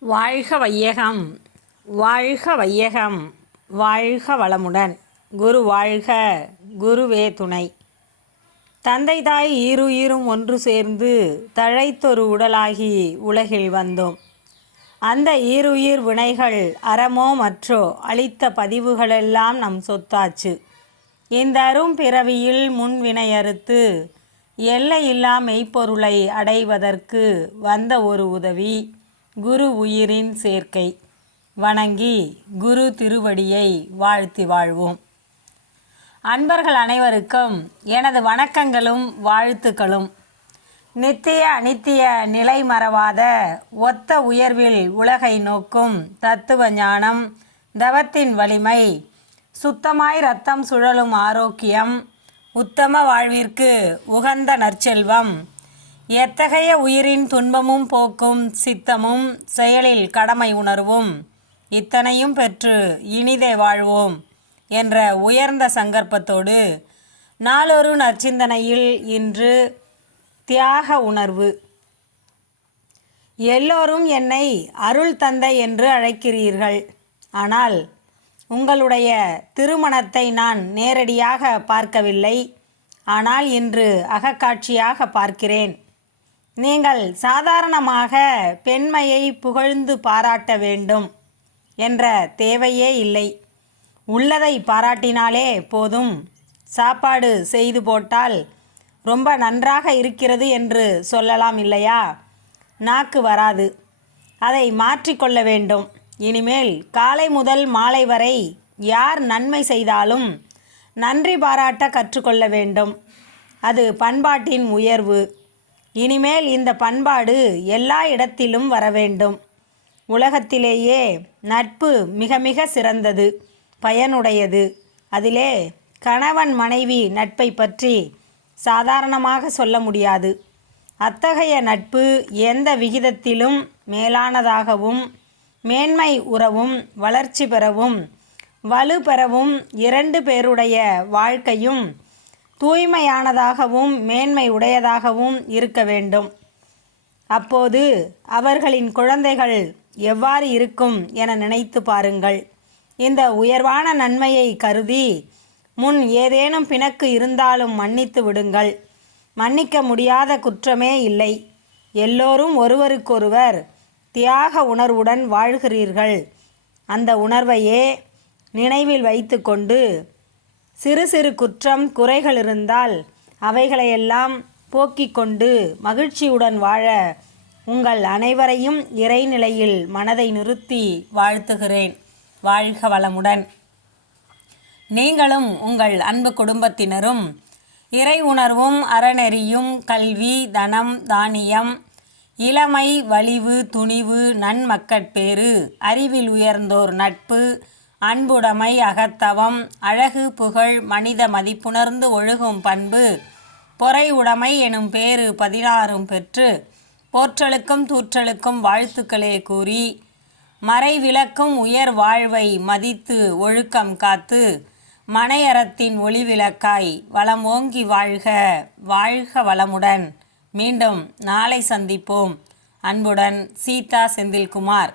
வாழ்க வையகம் வாழ்க வையகம் வாழ்க வளமுடன். குரு வாழ்க குருவே துணை. தந்தை தாய் ஈருயிரும் ஒன்று சேர்ந்து தழைத்தொரு உடலாகி உலகில் வந்தோம். அந்த ஈருயிர் வினைகள் அறமோ மற்றோ அளித்த பதிவுகளெல்லாம் நம் சொத்தாச்சு. இந்த அரும் பிறவியில் முன்வினையறுத்து எல்லையில்லா மெய்ப்பொருளை அடைவதற்கு வந்த ஒரு உதவி. குரு உயிரின் சேர்க்கை. வணங்கி குரு திருவடியை வாழ்த்தி வாழ்வோம். அன்பர்கள் அனைவருக்கும் எனது வணக்கங்களும் வாழ்த்துக்களும். நித்திய அனித்திய நிலை மறவாத ஒத்த உயர்வில் உலகை நோக்கும் தத்துவ ஞானம் தவத்தின் வலிமை சுத்தமாய் ரத்தம் சுழலும் ஆரோக்கியம் உத்தம வாழ்விற்கு உகந்த நற்செல்வம் எத்தகைய உயிரின் துன்பமும் போக்கும் சித்தமும் செயலில் கடமை உணர்வும்? இத்தனையும் பெற்று இனிதே வாழ்வோம் என்ற உயர்ந்த சங்கற்பத்தோடு நாளொரு நற்சிந்தனையில் இன்று தியாக உணர்வு. எல்லோரும் என்னை அருள் தந்தை என்று அழைக்கிறீர்கள். ஆனால் உங்களுடைய திருமணத்தை நான் நேரடியாக பார்க்கவில்லை. ஆனால் இன்று அகக்காட்சியாக பார்க்கிறேன். நீங்கள் சாதாரணமாக பெண்மையை புகழ்ந்து பாராட்ட வேண்டும் என்ற தேவையே இல்லை. உள்ளதை பாராட்டினாலே போதும். சாப்பாடு செய்து போட்டால் ரொம்ப நன்றாக இருக்கிறது என்று சொல்லலாம் இல்லையா? நாக்கு வராது. அதை மாற்றிக்கொள்ள வேண்டும். இனிமேல் காலை முதல் மாலை வரை யார் நன்மை செய்தாலும் நன்றி பாராட்ட கற்றுக்கொள்ள வேண்டும். அது பண்பாட்டின் உயர்வு. இனிமேல் இந்த பண்பாடு எல்லா இடத்திலும் வர வேண்டும் உலகத்திலேயே நட்பு மிக மிக சிறந்தது பயனுடையது. அதிலே கணவன் மனைவி நட்பை பற்றி சாதாரணமாக சொல்ல முடியாது. அத்தகைய நட்பு எந்த விகிதத்திலும் மேலானதாகவும் மேன்மை உறவும் வளர்ச்சி பெறவும் வலு பெறவும் இரண்டு பேருடைய வாழ்க்கையும் தூய்மையானதாகவும் மேன்மை உடையதாகவும் இருக்க வேண்டும். அப்போது அவர்களின் குழந்தைகள் எவ்வாறு இருக்கும் என நினைத்து பாருங்கள். இந்த உயர்வான நன்மையை கருதி முன் ஏதேனும் பிணக்கு இருந்தாலும் மன்னித்து விடுங்கள். மன்னிக்க முடியாத குற்றமே இல்லை. எல்லோரும் ஒருவருக்கொருவர் தியாக உணர்வுடன் வாழ்கிறீர்கள். அந்த உணர்வையே நினைவில் வைத்துக்கொண்டு சிறு சிறு குற்றம் குறைகள் இருந்தால் அவைகளையெல்லாம் போக்கிக் கொண்டு மகிழ்ச்சியுடன் வாழ உங்கள் அனைவரையும் இறைநிலையில் மனதை நிறுத்தி வாழ்த்துகிறேன். வாழ்க வளமுடன். நீங்களும் உங்கள் அன்பு குடும்பத்தினரும் இறை உணர்வும் அறநெறியும் கல்வி தனம் தானியம் இளமை வலிவு துணிவு நன்மக்கட்பேறு அறிவில் உயர்ந்தோர் நட்பு அன்புடைமை அகத்தவம் அழகு புகழ் மனித மதிப்புணர்ந்து ஒழுகும் பண்பு பொறை உடைமை எனும் பேறு பதினாறும் பெற்று போற்றலுக்கும் தூற்றலுக்கும் வாழ்த்துக்களே கூறி மறை விளக்கும் உயர் வாழ்வை மதித்து ஒழுக்கம் காத்து மனையறத்தின் ஒளிவிளக்காய் வளம் ஓங்கி வாழ்க வாழ்க வளமுடன். மீண்டும் நாளை சந்திப்போம். அன்புடன் சீதா செந்தில்குமார்.